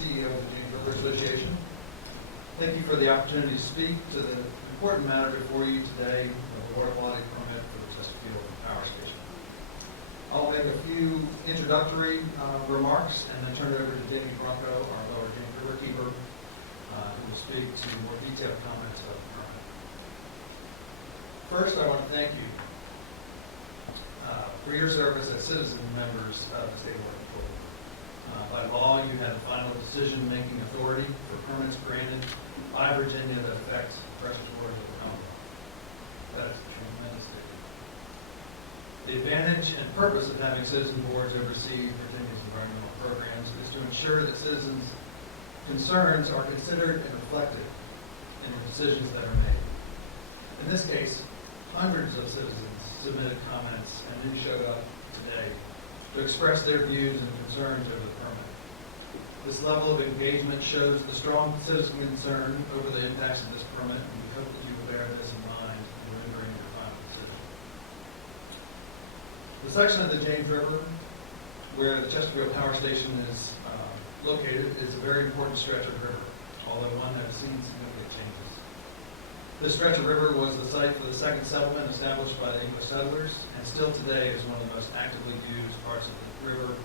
CEO of the James River Association. Thank you for the opportunity to speak to the important matter before you today, the water quality permit for the Chesterfield Power Station. I'll make a few introductory remarks and then turn it over to Jamie Bronco, our Lower James River keeper, who will speak to more detailed comments of the permit. First, I want to thank you for your service as citizen members of the state of Water Control. By law, you have the final decision-making authority for permits granted by Virginia that affect fresh water of the Commonwealth. That is a tremendous thing. The advantage and purpose of having citizen boards oversee Virginia's environmental programs is to ensure that citizens' concerns are considered and reflected in the decisions that are made. In this case, hundreds of citizens submitted comments and who showed up today to express their views and concerns over the permit. This level of engagement shows the strong citizen concern over the impacts of this permit, and we hope that you will bear this in mind when rendering your final decision. The section of the James River where the Chesterfield Power Station is located is a very important stretch of river, although one that has seen significant changes. This stretch of river was the site for the second settlement established by the English settlers, and still today is one of the most actively used parts of the river,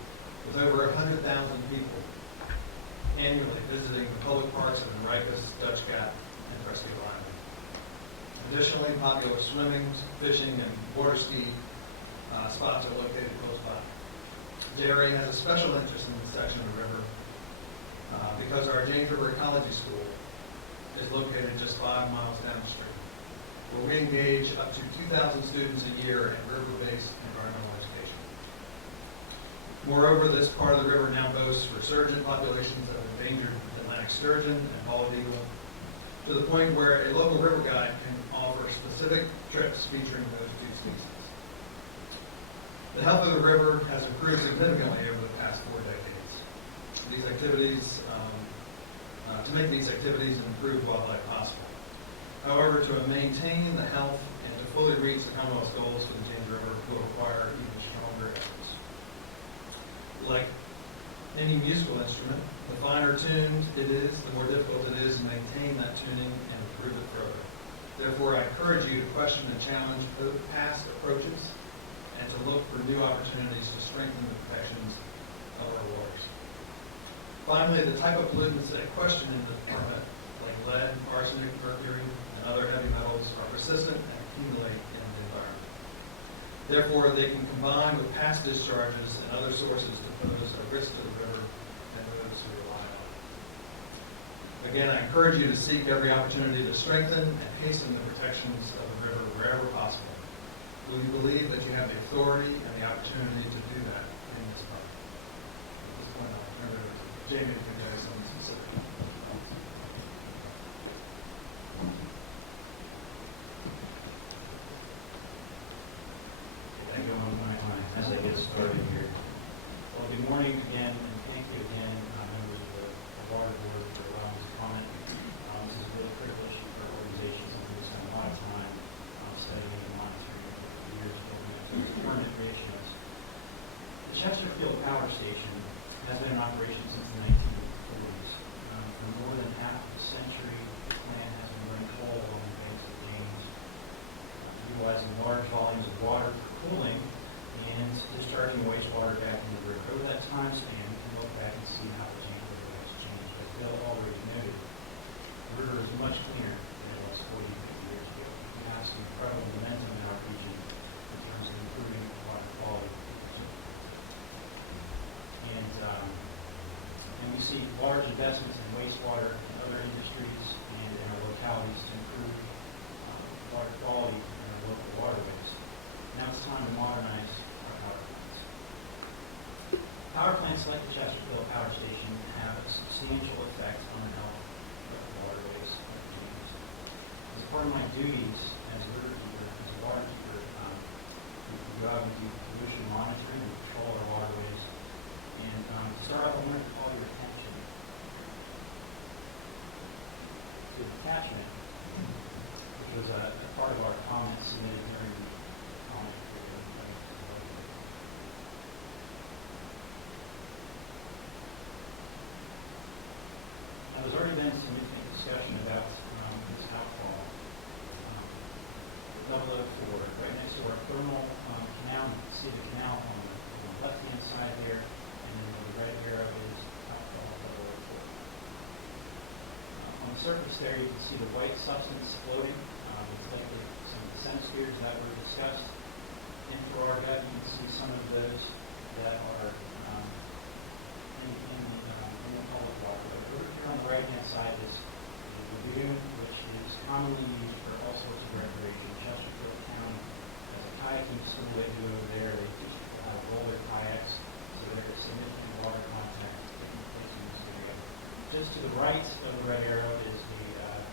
with over 100,000 people annually visiting the public parks of Henricus, Dutch Gap, and Prescott Island. Additionally, popular swimming, fishing, and water ski spots are located close by. JRA has a special interest in this section of the river because our James River Ecology School is located just 5 miles down the street, where we engage up to 2,000 students a year in river-based environmental education. Moreover, this part of the river now boasts resurgent populations of endangered Atlantic sturgeon and bald eagle, to the point where a local river guide can offer specific trips featuring those two species. The health of the river has improved significantly over the past 4 decades. These activities, to make these activities and improve wildlife possible. However, to maintain the health and to fully reach the Commonwealth's goals for the James River will require even stronger efforts. Like any musical instrument, the finer tuned it is, the more difficult it is to maintain that tuning and improve it further. Therefore, I encourage you to question and challenge past approaches and to look for new opportunities to strengthen the protections of our waters. Finally, the type of pollutants at question in the permit, like lead, arsenic, mercury, and other heavy metals, are persistent and accumulate in the environment. Therefore, they can combine with past discharges and other sources to pose a risk to the river and those who rely on it. Again, I encourage you to seek every opportunity to strengthen and hasten the protections of the river wherever possible. We believe that you have the authority and the opportunity to do that in this project. At this point, I'll turn it over to Jamie to give you some specific. Thank you, as I get started here. Well, good morning again, and thank you again, members of the Water Board, for allowing us to comment. This is a real privilege for organizations that we spend a lot of time studying and monitoring over the years looking at these permanent ratios. The Chesterfield Power Station has been in operation since the 1940s. For more than half a century, the plant has been running coal along the banks of the James, utilizing large volumes of water for cooling and discharging wastewater back into the river. Over that time span, we can look back and see how the James River has changed. As Bill already noted, the river is much cleaner than it was 40, 50 years ago. We have some incredible momentum in our region in terms of improving water quality. And we see large investments in wastewater and other industries and in our localities to improve water quality in our local waterways. Now it's time to modernize our power plants. Power plants like the Chesterfield Power Station have a substantial effect on the health of the waterways of the James. As part of my duties as a river keeper, as a water keeper, we go out and do pollution monitoring and control our waterways. And to start off, I want to call your attention to the attachment, which was a part of our comments submitted during the comment period. surface there, you can see the white substance floating. It's likely some of the centispheres that were discussed. And for our gut, you can see some of those that are in the public waterway. Over here on the right-hand side is the lagoon, which is commonly used for all sorts of recreation. Chesterfield County has a kayaking school they do over there. They teach people how to roll their kayaks, so there is significant water contact taking place in this area. Just to the right of the red arrow is the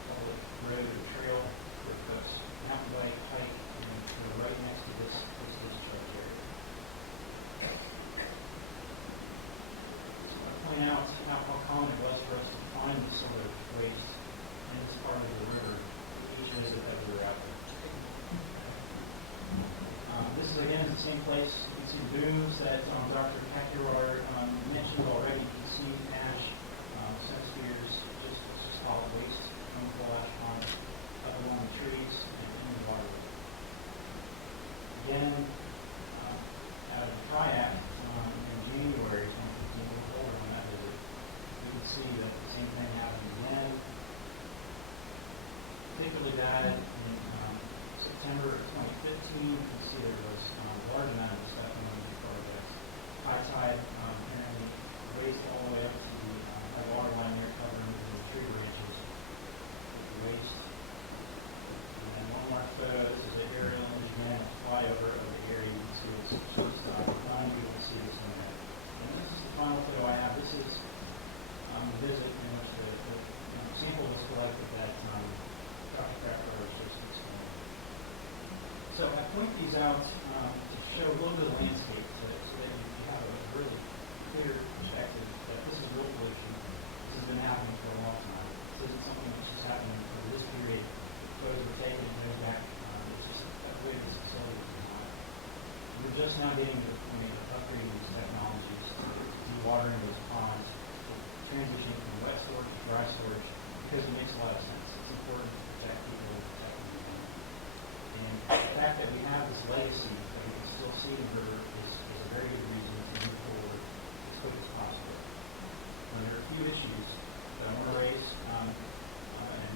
public road or trail that goes mountain bike, hike, and to the right next to this discharge area. So I point out how common it was for us to find this sort of waste in this part of the river each visit that we were out there. This is again the same place. You can see the dunes that Dr. Kakirar mentioned already. You can see ash, centispheres, just solid waste from the ash pond up along the trees and in the water. Again, out of the kayak in January, so I'm a little older on that visit, you can see that the same thing happened again. Particularly bad in September of 2015. You can see there was a large amount of stuff in the project. High tide, apparently waste all the way up to the high water line there covering the tree branches with the waste. And then one more photo. This is an aerial image again, a flyover of the area. You can see this shows behind you. You can see this in there. And this is the final photo I have. This is the visit in which the sample was collected that Dr. Kakirar was just explaining. So I point these out to show a little bit of landscape so that you have a really clear perspective that this is real pollution. This has been happening for a long time. This isn't something that's just happening for this period. Photos were taken and goes back. It's just the way this facility is designed. We're just now getting to the point of upgrading these technologies, dewatering those ponds, transitioning from wet storage to dry storage, because it makes a lot of sense. It's important to protect people and protect the environment. And the fact that we have this legacy that we can still see in the river is a very good reason to move forward as quick as possible. And there are a few issues that I want to raise, and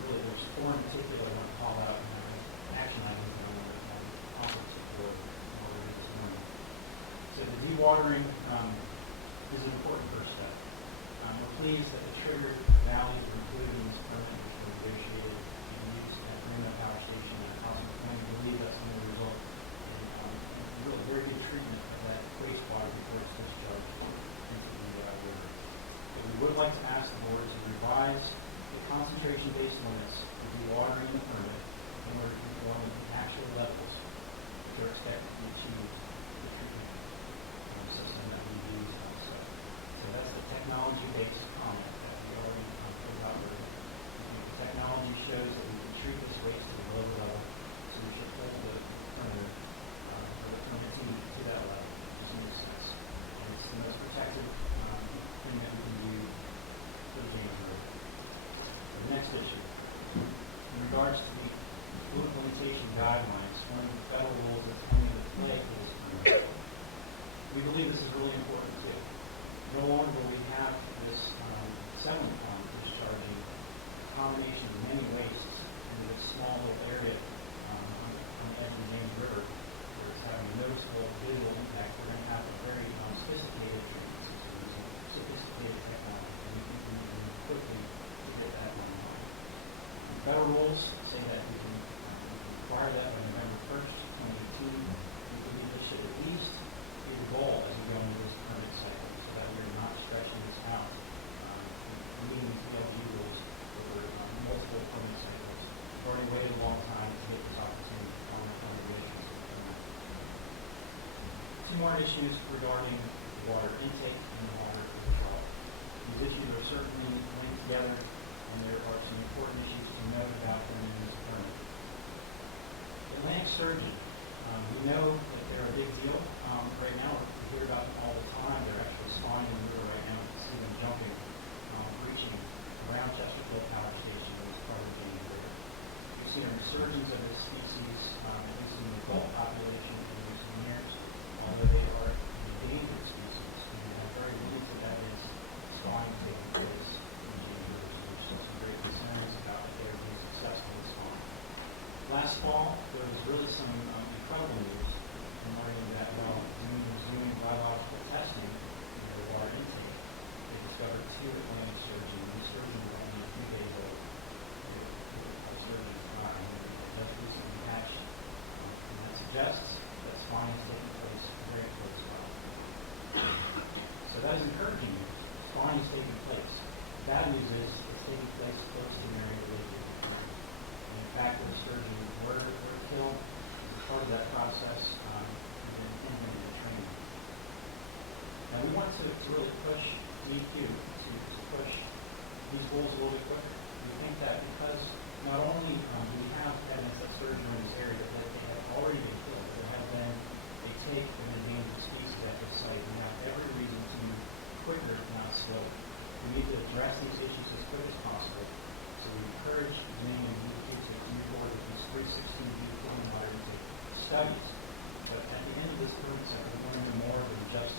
really there's four in particular I want to call out and action items that I want to offer support in order to this morning. So the dewatering is an important first step. We're pleased that the triggered values were included in this permit, which were negotiated and used at the Marina Power Station and House Plan. We believe that's going to result in really very good treatment of that wastewater before it's discharged into the river. But we would like to ask the board to revise the concentration-based limits for dewatering in the permit in order to conform with the actual levels which are expected to be achieved with the treatment system that we use on site. So that's the technology-based comment that we already put out there. The technology shows that we can treat this waste at a low level, so we should hold the permit to that level. It just makes sense. And it's the most protective thing that we can do for the James. The next issue, in regards to the implementation guidelines, one of the federal rules that come into play is we believe this is really important too. No longer will we have this settlement pond discharging a combination of many wastes into this small little area on the edge of the James River where it's having a noticeable visual impact. We're going to have a very sophisticated treatment system, sophisticated technology, and we think we can quickly get that online. The federal rules say that we can require that by November 1st, 2018. We believe this should at least be the goal as we go into this permit cycle, so that we're not stretching this out, meeting PLG rules over multiple permit cycles. We've already waited a long time to get this opportunity to come from the issues. Two more issues regarding water intake and water withdrawal. These issues are certainly linked together, and there are some important issues to note about them in this permit. Atlantic sturgeon. We know that they're a big deal. Right now, we hear about them all the time. They're actually spawning in the river right now. You can see them jumping, reaching around Chesterfield Power Station as part of the river. We've seen a resurgence of this species, at least in the adult population in recent years, although they are an endangered species, and we have very limited evidence spawning taking place in the river. So there's still some great concerns about the spawning is taking place very close by. So that is encouraging news. Spawning is taking place. Bad news is it's taking place close to an area where they can. In fact, the sturgeon were killed. As part of that process, and then training. Now we want to really push DEQ to push these goals a little bit quicker. We think that because not only do we have evidence that sturgeon are in this area that they have already been killed, there have been a take of an endangered species at this site. We have every reason to move quicker, if not slower. We need to address these issues as quick as possible. So we encourage Dominion and DEQ to move forward with these 316 DEQ water intake studies. But at the end of this permit cycle, we want to know more than just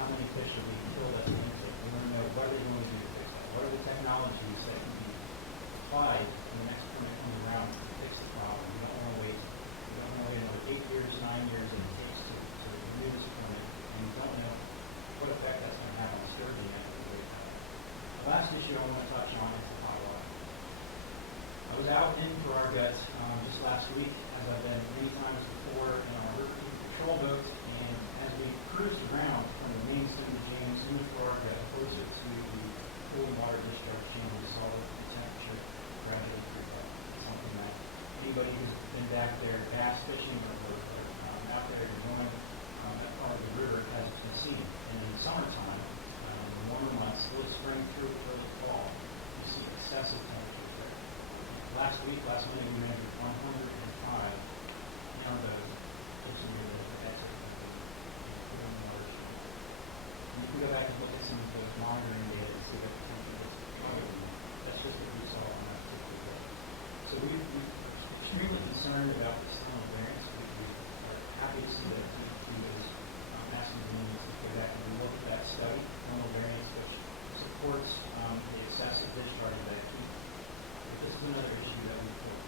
how many fish are being killed at the intake. We want to know what are they going to do to fix that. What are the technologies that can be applied in the next permit coming around to fix the problem. We don't want to wait. We don't want to wait another 8 years, 9 years that it takes to renew this permit, and we don't know what effect that's going to have on sturgeon after we wait. The last issue I want to touch on is the high water. I was out in Farragut just last week, as I've been many times before, in our river keeping patrol boat, and as we cruised around from the main city of James into Farragut, closer to the cooling water discharge channel, we saw the temperature gradually creep up. It's something that anybody who's been back there bass fishing or out there enjoying that part of the river has been seeing. And in the summertime, the warmer months, late spring through early fall, you see excessive temperatures there. Last minute, we measured 105 pounds which is near the exit of the cooling water. And you can go back and look at some of those monitoring data and see what the temperature is probably. That's just what we saw on that particular day. So we're extremely concerned about this thermal variance. We are happy to see that DEQ is asking the unions to go back and look at that study, thermal variance, which supports the excessive discharge of that heat. But this is another issue that we feel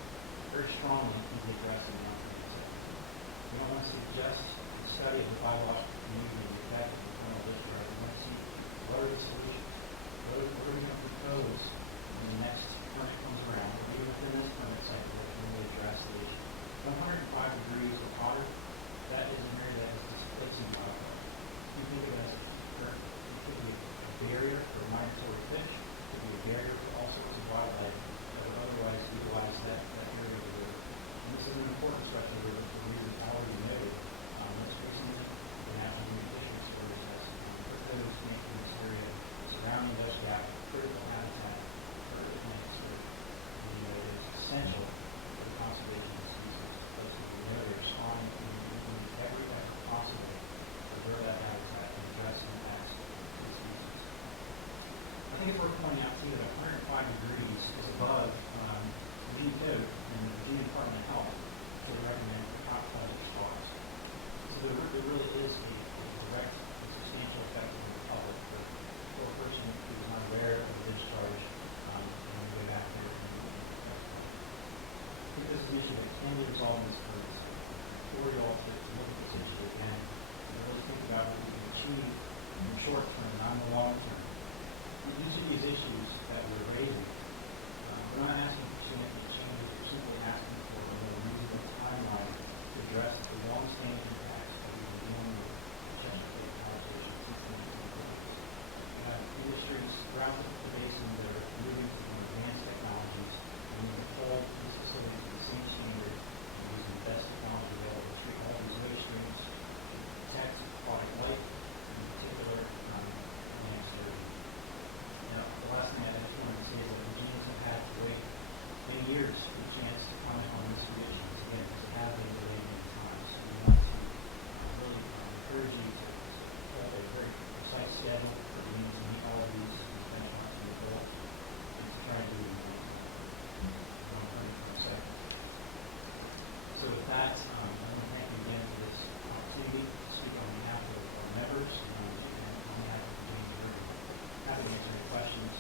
very strongly need to address in the community. We don't want to suggest the study of the bylaw community and the effect of the thermal discharge. We want to see what are the solutions. What are we going to propose when the next permit comes around, or even within this permit cycle, when we address the issue. 105 degrees of water, that is an area that is displacing wildlife. You think of it as it could be a barrier for migratory fish, it could be a barrier for all sorts of wildlife that would otherwise utilize that area of the river. And this is an important stretch of the river for reasons already noted. Most recently, the National Marine Fisheries Service has proposed making this area surrounding those gaps critical habitat for Atlantic sturgeon. And we know it is essential for the conservation of species because we know they're spawning and using every effort possible to grow that habitat and address impacts to the species. I think it's worth pointing out too that 105 degrees is above the Virginia Code and the Virginia Department of Health to recommend hot culture spas. So there really is a direct and substantial effect on the public for a person who is not aware of the discharge and we go back there and I think this is an issue that can be resolved in this permit. For you all to look at this issue again and really think about what we can achieve in the short term and on the long term. Each of these issues that we're raising, we're not asking for significant changes, we're simply asking for a more reasonable timeline to address the long-standing impacts that we've been dealing with in Chesapeake College. We have industries throughout the basin that are moving to more advanced technologies and we can hold these facilities to the same standard and using the best technology available to treat all these waste streams, to protect aquatic life, in particular, Atlantic sturgeon. Now, the last thing I just wanted to say is that Virginians have had to wait many years for the chance to comment on these two issues. Again, because they have been delayed many times. So we want to really encourage you to hold a very precise schedule for the meetings to meet all of these benchmarks and the goal and to try and do it in So with that, I want to thank you again for this opportunity to speak on behalf of our members and on behalf of the Virginia River. Happy to answer any questions.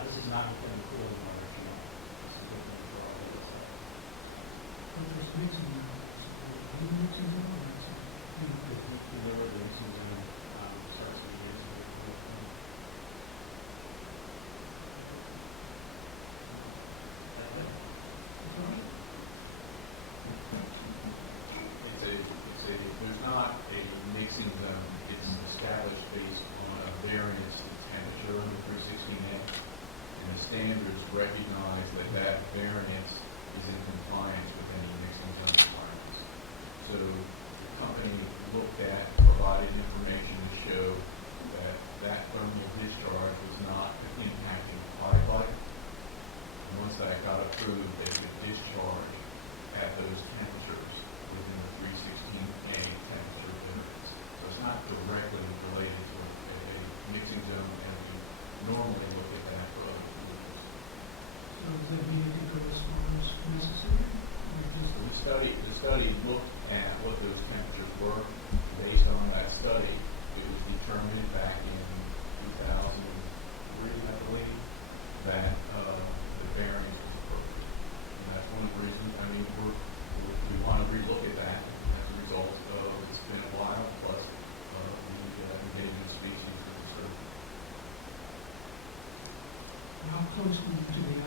This is not including cooling water. This is different for all of this. supposed to be